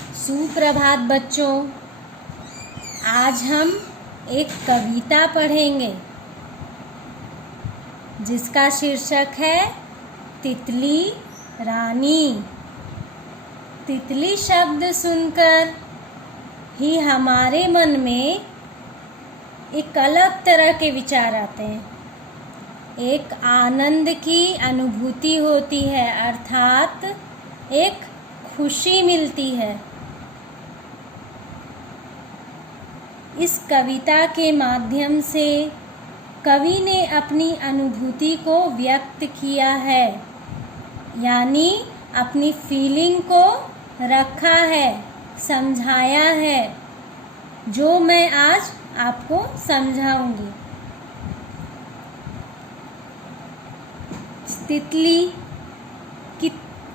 सुप्रभात बच्चों। आज हम एक कविता पढ़ेंगे जिसका शीर्षक है तितली रानी। तितली शब्द सुनकर ही हमारे मन में एक अलग तरह के विचार आते हैं। एक आनंद की अनुभूति होती है, अर्थात एक खुशी मिलती है। इस कविता के माध्यम से कवि ने अपनी अनुभूति को व्यक्त किया है, यानी अपनी फीलिंग को रखा है, समझाया है, जो मैं आज आपको समझाऊंगी।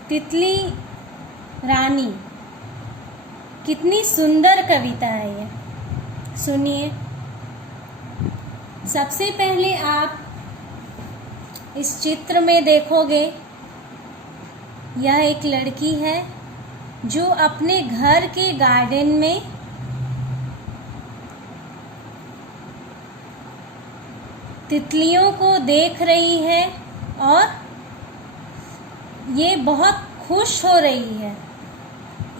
तितली रानी, कितनी सुंदर कविता है ये। सुनिए। सबसे पहले आप इस चित्र में देखोगे, यह एक लड़की है जो अपने घर के गार्डन में तितलियों को देख रही है और ये बहुत खुश हो रही है।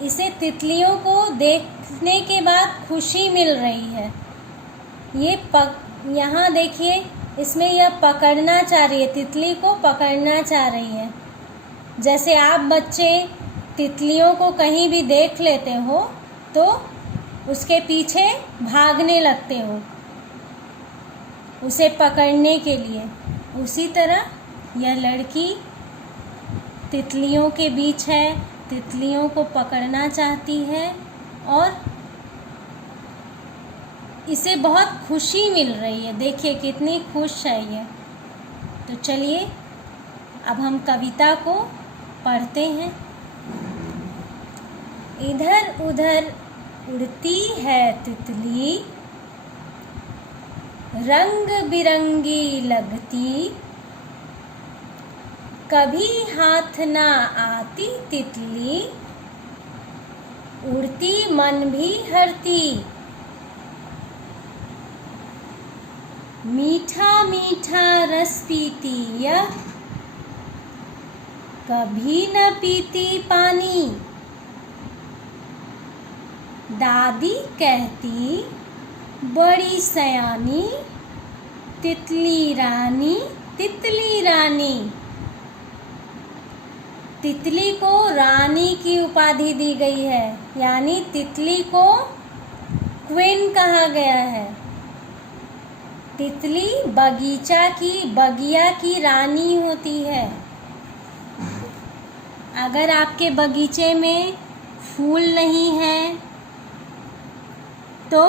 इसे तितलियों को देखने के बाद खुशी मिल रही है। यहाँ देखिए, इसमें यह पकड़ना चाह रही है, तितली को पकड़ना चाह रही है। जैसे आप बच्चे तितलियों को कहीं भी देख लेते हो तो उसके पीछे भागने लगते हो उसे पकड़ने के लिए। उसी तरह यह लड़की तितलियों के बीच है, तितलियों को पकड़ना चाहती है और इसे बहुत खुशी मिल रही है। देखिए कितनी खुश है ये। तो चलिए अब हम कविता को पढ़ते हैं। इधर उधर उड़ती है तितली, रंग बिरंगी लगती, कभी हाथ ना आती तितली, उड़ती मन भी हरती। मीठा मीठा रस पीती यह, कभी न पीती पानी। दादी कहती बड़ी सयानी, तितली रानी तितली रानी। तितली को रानी की उपाधि दी गई है, यानी तितली को क्वीन कहा गया है। तितली बगिया की रानी होती है। अगर आपके बगीचे में फूल नहीं है तो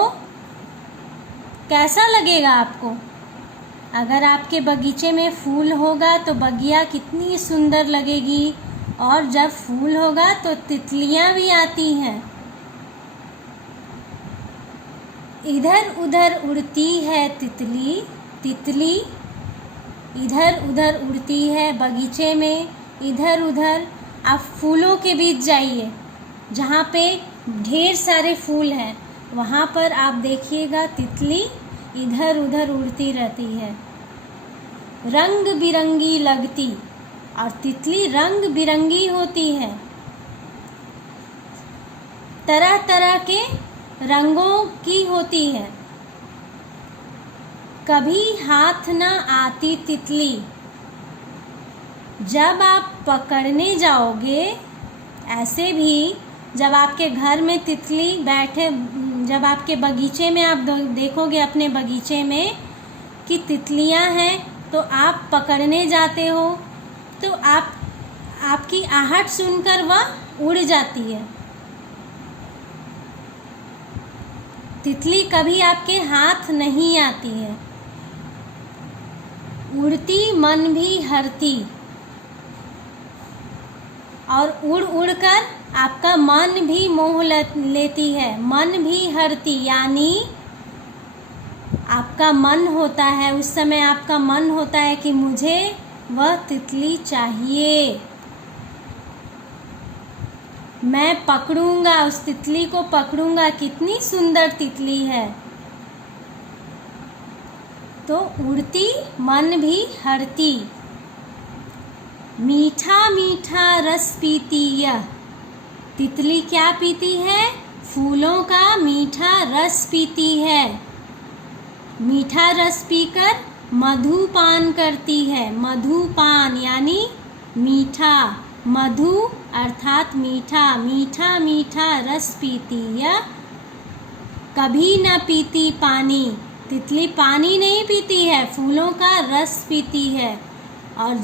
कैसा लगेगा आपको? अगर आपके बगीचे में फूल होगा तो बगिया कितनी सुंदर लगेगी, और जब फूल होगा तो तितलियां भी आती हैं। इधर उधर उड़ती है तितली इधर उधर उड़ती है बगीचे में। इधर उधर आप फूलों के बीच जाइए, जहाँ पे ढेर सारे फूल हैं, वहाँ पर आप देखिएगा तितली इधर उधर उड़ती रहती है। रंग बिरंगी लगती, और तितली रंग बिरंगी होती है। तरह तरह के रंगों की होती है। कभी हाथ न आती तितली, जब आप पकड़ने जाओगे, ऐसे भी जब आपके घर में तितली बैठे, जब आपके बगीचे में आप देखोगे अपने बगीचे में कि तितलियां हैं, तो आप पकड़ने जाते हो तो आपकी आहट सुनकर वह उड़ जाती है। तितली कभी आपके हाथ नहीं आती है। उड़ती मन भी हरती, और उड़ उड़ कर आपका मन भी मोह लेती है। मन भी हरती, यानी आपका मन होता है, उस समय आपका मन होता है कि मुझे वह तितली चाहिए। मैं पकड़ूंगा, उस तितली को पकड़ूंगा। कितनी सुंदर तितली है। तो उड़ती मन भी हरती। मीठा मीठा रस पीती यह। तितली क्या पीती है? फूलों का मीठा रस पीती है। मीठा रस पीकर मधुपान करती है। मधुपान यानी मीठा, मधु अर्थात मीठा। मीठा मीठा रस पीती यह, कभी न पीती पानी। तितली पानी नहीं पीती है, फूलों का रस पीती है। और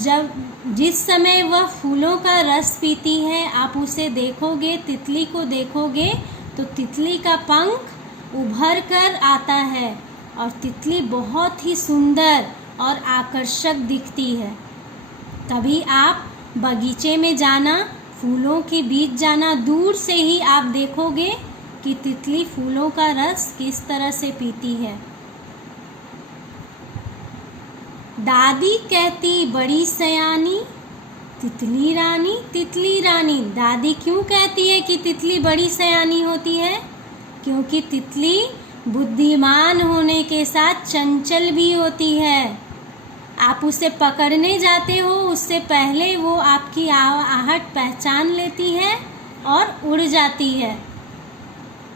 जिस समय वह फूलों का रस पीती है, आप उसे देखोगे, तितली को देखोगे, तो तितली का पंख उभर कर आता है और तितली बहुत ही सुंदर और आकर्षक दिखती है। कभी आप बगीचे में जाना, फूलों के बीच जाना, दूर से ही आप देखोगे कि तितली फूलों का रस किस तरह से पीती है। दादी कहती बड़ी सयानी, तितली रानी तितली रानी। दादी क्यों कहती है कि तितली बड़ी सयानी होती है? क्योंकि तितली बुद्धिमान होने के साथ चंचल भी होती है। आप उसे पकड़ने जाते हो, उससे पहले वो आपकी आहट पहचान लेती है और उड़ जाती है।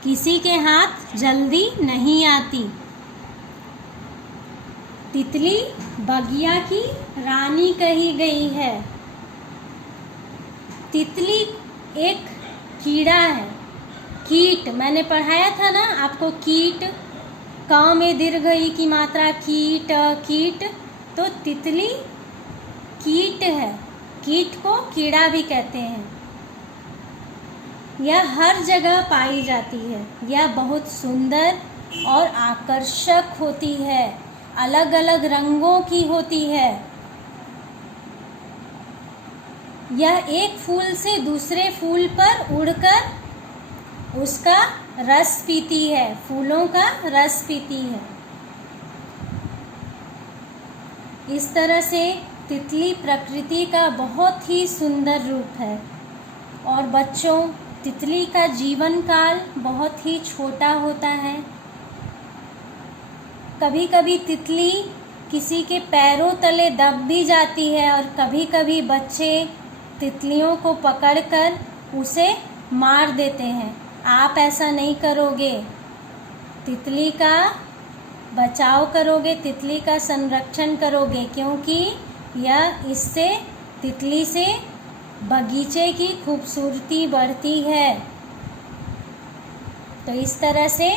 किसी के हाथ जल्दी नहीं आती। तितली बगिया की रानी कही गई है। तितली एक कीड़ा है, कीट। मैंने पढ़ाया था ना आपको, कीट, क में दीर्घ ई की मात्रा, कीट, कीट। तो तितली कीट है। कीट को कीड़ा भी कहते हैं। यह हर जगह पाई जाती है। यह बहुत सुंदर और आकर्षक होती है, अलग अलग रंगों की होती है। यह एक फूल से दूसरे फूल पर उड़कर उसका रस पीती है, फूलों का रस पीती है। इस तरह से तितली प्रकृति का बहुत ही सुंदर रूप है। और बच्चों, तितली का जीवन काल बहुत ही छोटा होता है। कभी कभी तितली किसी के पैरों तले दब भी जाती है और कभी कभी बच्चे तितलियों को पकड़कर उसे मार देते हैं। आप ऐसा नहीं करोगे, तितली का बचाव करोगे, तितली का संरक्षण करोगे, क्योंकि यह इससे, तितली से बगीचे की खूबसूरती बढ़ती है। तो इस तरह से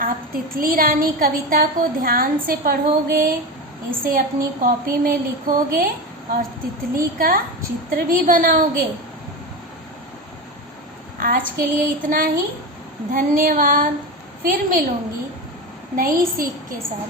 आप तितली रानी कविता को ध्यान से पढ़ोगे, इसे अपनी कॉपी में लिखोगे और तितली का चित्र भी बनाओगे। आज के लिए इतना ही। धन्यवाद। फिर मिलूंगी नई सीख के साथ।